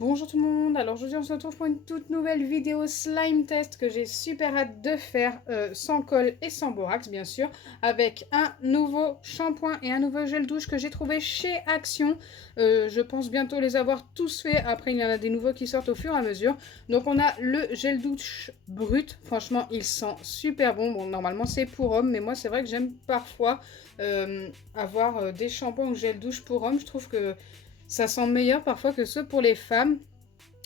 Bonjour tout le monde, alors aujourd'hui on se retrouve pour une toute nouvelle vidéo slime test que j'ai super hâte de faire sans colle et sans borax bien sûr, avec un nouveau shampoing et un nouveau gel douche que j'ai trouvé chez Action. Je pense bientôt les avoir tous faits, après il y en a des nouveaux qui sortent au fur et à mesure. Donc on a le gel douche brut, franchement il sent super bon. Bon normalement c'est pour homme, mais moi c'est vrai que j'aime parfois avoir des shampoings ou gel douche pour homme, je trouve que ça sent meilleur parfois que ceux pour les femmes.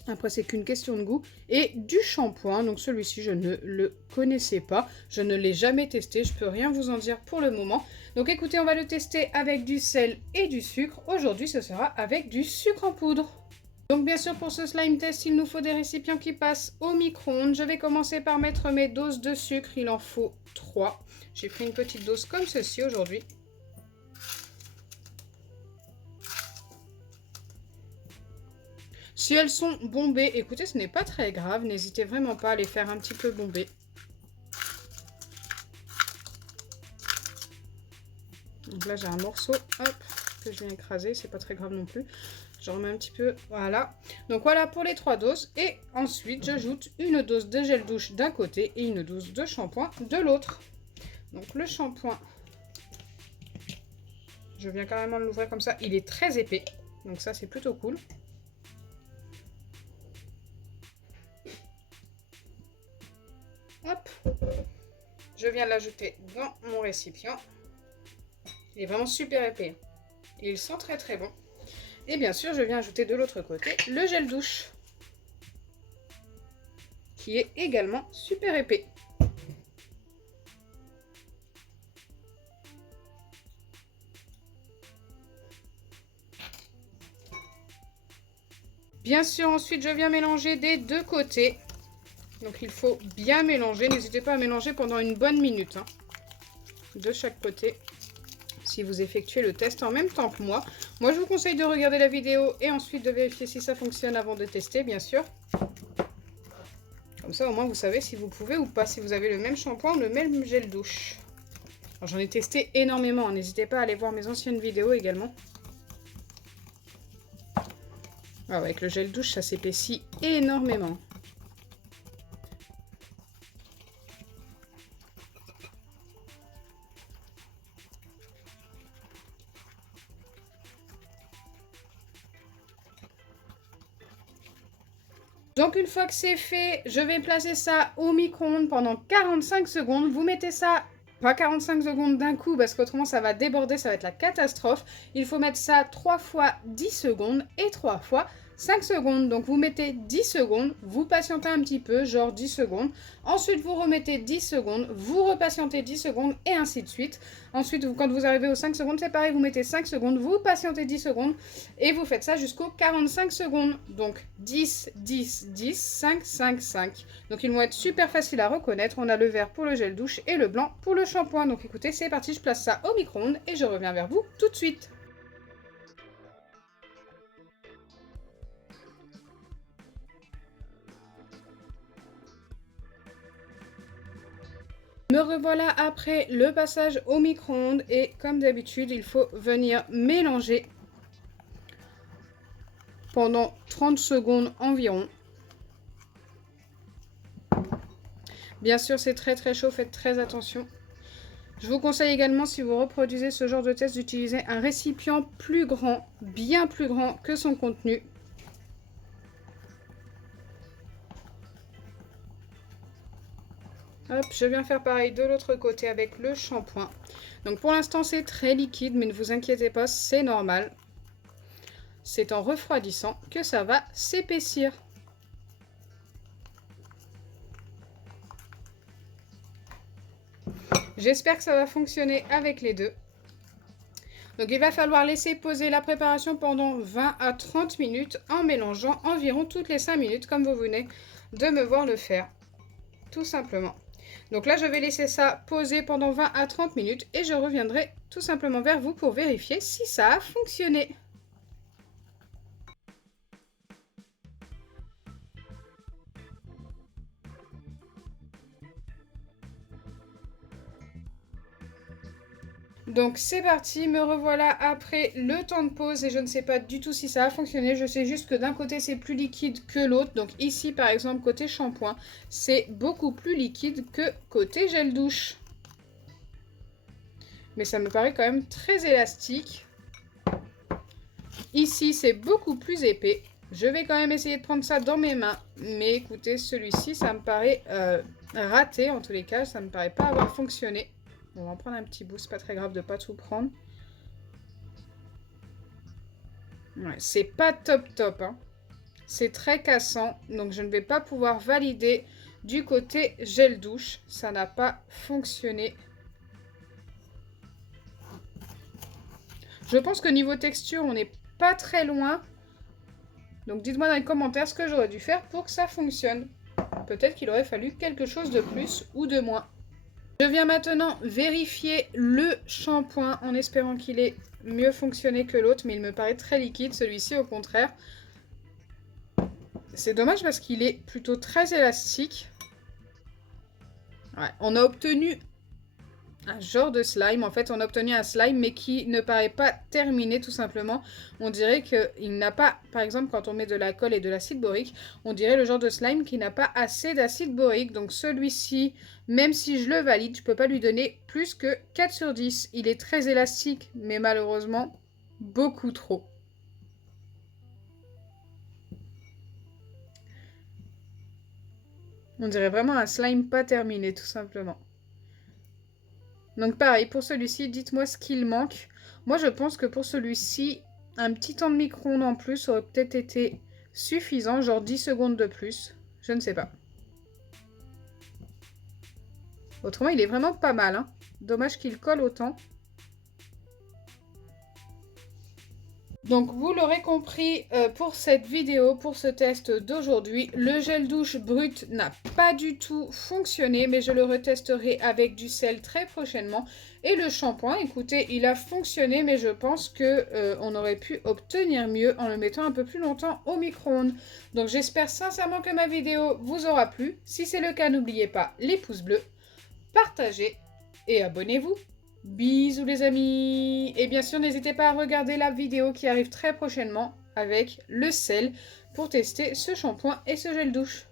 Après, c'est qu'une question de goût. Et du shampoing. Donc celui-ci, je ne le connaissais pas. Je ne l'ai jamais testé. Je peux rien vous en dire pour le moment. Donc écoutez, on va le tester avec du sel et du sucre. Aujourd'hui, ce sera avec du sucre en poudre. Donc bien sûr, pour ce slime test, il nous faut des récipients qui passent au micro-ondes. Je vais commencer par mettre mes doses de sucre. Il en faut 3. J'ai pris une petite dose comme ceci aujourd'hui. Si elles sont bombées, écoutez, ce n'est pas très grave. N'hésitez vraiment pas à les faire un petit peu bomber. Donc là, j'ai un morceau, hop, que je viens écraser. C'est pas très grave non plus. Je remets un petit peu, voilà. Donc voilà pour les 3 doses. Et ensuite, j'ajoute une dose de gel douche d'un côté et une dose de shampoing de l'autre. Donc le shampoing, je viens carrément de l'ouvrir comme ça. Il est très épais. Donc ça, c'est plutôt cool. Hop, je viens l'ajouter dans mon récipient. Il est vraiment super épais. Il sent très très bon. Et bien sûr, je viens ajouter de l'autre côté le gel douche, qui est également super épais. Bien sûr, ensuite, je viens mélanger des deux côtés. Donc, il faut bien mélanger. N'hésitez pas à mélanger pendant une bonne minute, hein, de chaque côté, si vous effectuez le test en même temps que moi. Moi, je vous conseille de regarder la vidéo et ensuite de vérifier si ça fonctionne avant de tester, bien sûr. Comme ça, au moins, vous savez si vous pouvez ou pas, si vous avez le même shampoing ou le même gel douche. J'en ai testé énormément. N'hésitez pas à aller voir mes anciennes vidéos également. Ah ouais, avec le gel douche, ça s'épaissit énormément. Donc une fois que c'est fait, je vais placer ça au micro-ondes pendant 45 secondes. Vous mettez ça, pas 45 secondes d'un coup, parce qu'autrement ça va déborder, ça va être la catastrophe. Il faut mettre ça 3 fois 10 secondes et 3 fois 5 secondes. Donc vous mettez 10 secondes, vous patientez un petit peu, genre 10 secondes. Ensuite vous remettez 10 secondes, vous repatientez 10 secondes et ainsi de suite. Ensuite, quand vous arrivez aux 5 secondes, c'est pareil, vous mettez 5 secondes, vous patientez 10 secondes et vous faites ça jusqu'aux 45 secondes. Donc 10, 10, 10, 5, 5, 5. Donc ils vont être super faciles à reconnaître. On a le vert pour le gel douche et le blanc pour le shampoing. Donc écoutez, c'est parti, je place ça au micro-ondes et je reviens vers vous tout de suite. Me revoilà après le passage au micro-ondes et comme d'habitude, il faut venir mélanger pendant 30 secondes environ. Bien sûr, c'est très très chaud, faites très attention. Je vous conseille également, si vous reproduisez ce genre de test, d'utiliser un récipient plus grand, bien plus grand que son contenu. Hop, je viens faire pareil de l'autre côté avec le shampoing. Donc pour l'instant, c'est très liquide, mais ne vous inquiétez pas, c'est normal. C'est en refroidissant que ça va s'épaissir. J'espère que ça va fonctionner avec les deux. Donc il va falloir laisser poser la préparation pendant 20 à 30 minutes en mélangeant environ toutes les 5 minutes comme vous venez de me voir le faire. Tout simplement. Donc là je vais laisser ça poser pendant 20 à 30 minutes et je reviendrai tout simplement vers vous pour vérifier si ça a fonctionné. Donc c'est parti, me revoilà après le temps de pause et je ne sais pas du tout si ça a fonctionné. Je sais juste que d'un côté c'est plus liquide que l'autre. Donc ici par exemple côté shampoing, c'est beaucoup plus liquide que côté gel douche. Mais ça me paraît quand même très élastique. Ici c'est beaucoup plus épais. Je vais quand même essayer de prendre ça dans mes mains. Mais écoutez, celui-ci ça me paraît raté en tous les cas. Ça me paraît pas avoir fonctionné. On va en prendre un petit bout, c'est pas très grave de pas tout prendre. Ouais, c'est pas top, hein. C'est très cassant, donc je ne vais pas pouvoir valider du côté gel douche. Ça n'a pas fonctionné. Je pense que niveau texture, on n'est pas très loin. Donc dites-moi dans les commentaires ce que j'aurais dû faire pour que ça fonctionne. Peut-être qu'il aurait fallu quelque chose de plus ou de moins. Je viens maintenant vérifier le shampoing en espérant qu'il ait mieux fonctionné que l'autre, mais il me paraît très liquide, celui-ci au contraire. C'est dommage parce qu'il est plutôt très élastique. Ouais, on a obtenu un genre de slime. En fait, on a obtenu un slime, mais qui ne paraît pas terminé, tout simplement. On dirait qu'il n'a pas, par exemple, quand on met de la colle et de l'acide borique, on dirait le genre de slime qui n'a pas assez d'acide borique. Donc celui-ci, même si je le valide, je ne peux pas lui donner plus que 4 sur 10. Il est très élastique, mais malheureusement, beaucoup trop. On dirait vraiment un slime pas terminé, tout simplement. Donc pareil, pour celui-ci, dites-moi ce qu'il manque. Moi, je pense que pour celui-ci, un petit temps de micro-ondes en plus aurait peut-être été suffisant, genre 10 secondes de plus. Je ne sais pas. Autrement, il est vraiment pas mal, hein. Dommage qu'il colle autant. Donc vous l'aurez compris pour cette vidéo, pour ce test d'aujourd'hui, le gel douche brut n'a pas du tout fonctionné, mais je le retesterai avec du sel très prochainement. Et le shampoing, écoutez, il a fonctionné, mais je pense que on aurait pu obtenir mieux en le mettant un peu plus longtemps au micro-ondes. Donc j'espère sincèrement que ma vidéo vous aura plu. Si c'est le cas, n'oubliez pas les pouces bleus, partagez et abonnez-vous. Bisous les amis. Et bien sûr, n'hésitez pas à regarder la vidéo qui arrive très prochainement avec le sel pour tester ce shampoing et ce gel douche.